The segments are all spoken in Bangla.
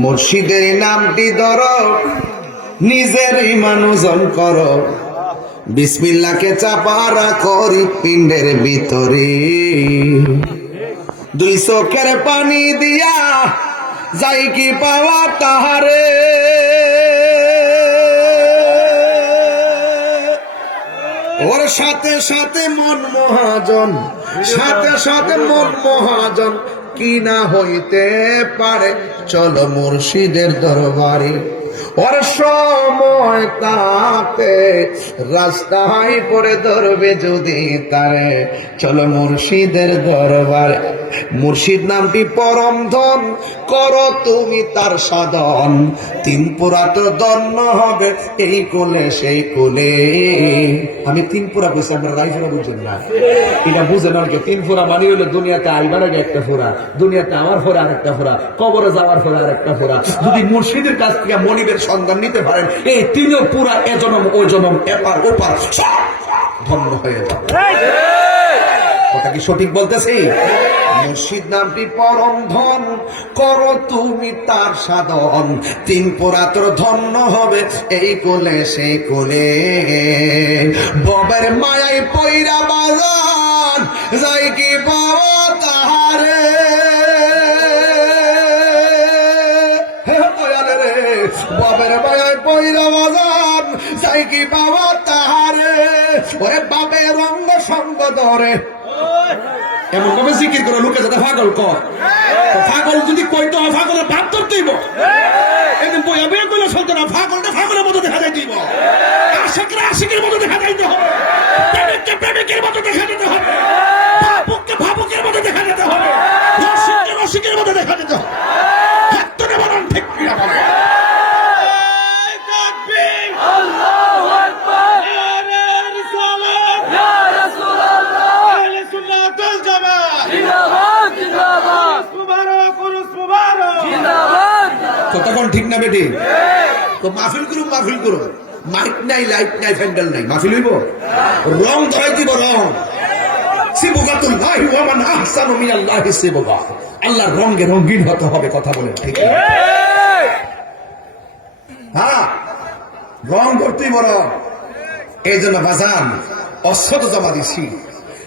মুর্শিদের নামটি ধরো, নিজের ইমান ওজন করো, বিসমিল্লাহকে চাপা রাখো হৃৎপিণ্ডের ভিতরে। দুই চোখের পানি দিয়া যাই কি পাওয়া তাহারে, ওর সাথে সাথে মন মহাজন, সাথে সাথে মন মহাজন, কি না হইতে পারে, চলো মুর্শিদের দরবারে। ওর সময় তাকে রাস্তায় পড়ে ধরবে যদি তারে, চলো মুর্শিদের দরবারে। মুর্শিদ নামটি পরম ধন, করো তুমি তার সাধন, তিন পুরা তো ধন্য হবে এই কোলে সেই কোলে। আমি তিন পুরা কইছি, আপনারা রাইফেরা বুঝছেন না, এটা বুঝেন আর কি। তিন ফুরা মানে হলো দুনিয়াতে আইবার আগে একটা ফোরা, দুনিয়াতে আমার ফোরা আরেকটা ফোরা, কবরে যাওয়ার ফোরা আরেকটা ফোরা। যদি মুর্শিদের কাছ থেকে মনিবের সন্ধান নিতে পারেন, এই তিনও পুরা এ জনম ও জনম এপার ওপার সব ধন্য হয়ে যাবে। কথা কি সঠিক বলতেছি? মুর্শিদ নামটি পরম ধন, করো তুমি তার সাধন, তিন পুরা তোর ধন্য হবে এই কোলে সেই কোলে। ববের মায়াই পয়রা বাজান যাই কি পাওয়া তাহারে, ববের মায়াই পয়রা বাজান যাই কি পাওয়া তাহারে। ওরে বাবের অঙ্গ সঙ্গ ধরে এমন ভাবে জিকির করে লোকে যাতে পাগল কর, পাগল যদি কইতে হয় পাগলের ভাব ধরতেইব। এদিন বইয়া বিয়ে করলে চলতে না, পাগলটা পাগলের মতো দেখা যাইতেইব, আশিকরা আশিকের মতো দেখা যাইতে হবে, প্রেমিককে প্রেমিকের মতো দেখা দিতে হবে, ভাবুককে ভাবুকের মতো দেখা দিতে হবে, রসিককে রসিকের মতো দেখা দিতে হবে। হাত ধরে বলুন ঠিক কিনা বলেন? কতক্ষণ ঠিক না বেটি? মাহফিল করুন, মাহফিল করুন, মাইক নাই, লাইট নাই, প্যান্ডেল নাই, মাহফিল হইব? রং ধরাই দিব, রং। আল্লাহর রঙে রঙিন হতে হবে, কথা বলেন ঠিক? হ্যাঁ, রং করতেই বড়। এই জন্য বাজান অস্ত্র তো জমা দিছি,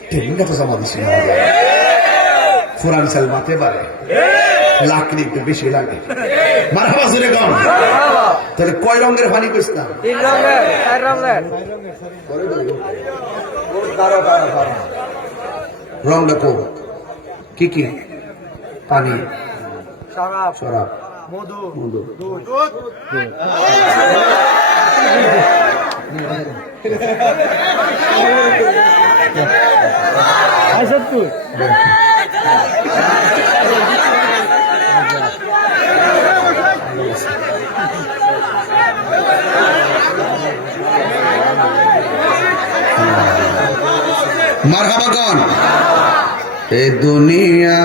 টেলিংটা তো জমা দিছি, ফুরান চাল মাতে পারে, লাকড়ি একটু বেশি লাগে। মারহাবা জোরে গম। তাহলে কয় রঙের পানি কইছিলাম? তিন রঙের, চার রঙের। রং দেখো কি কি? পানি, শরাব, মধু, দুধ। মারহাবা গান। এ দুনিয়া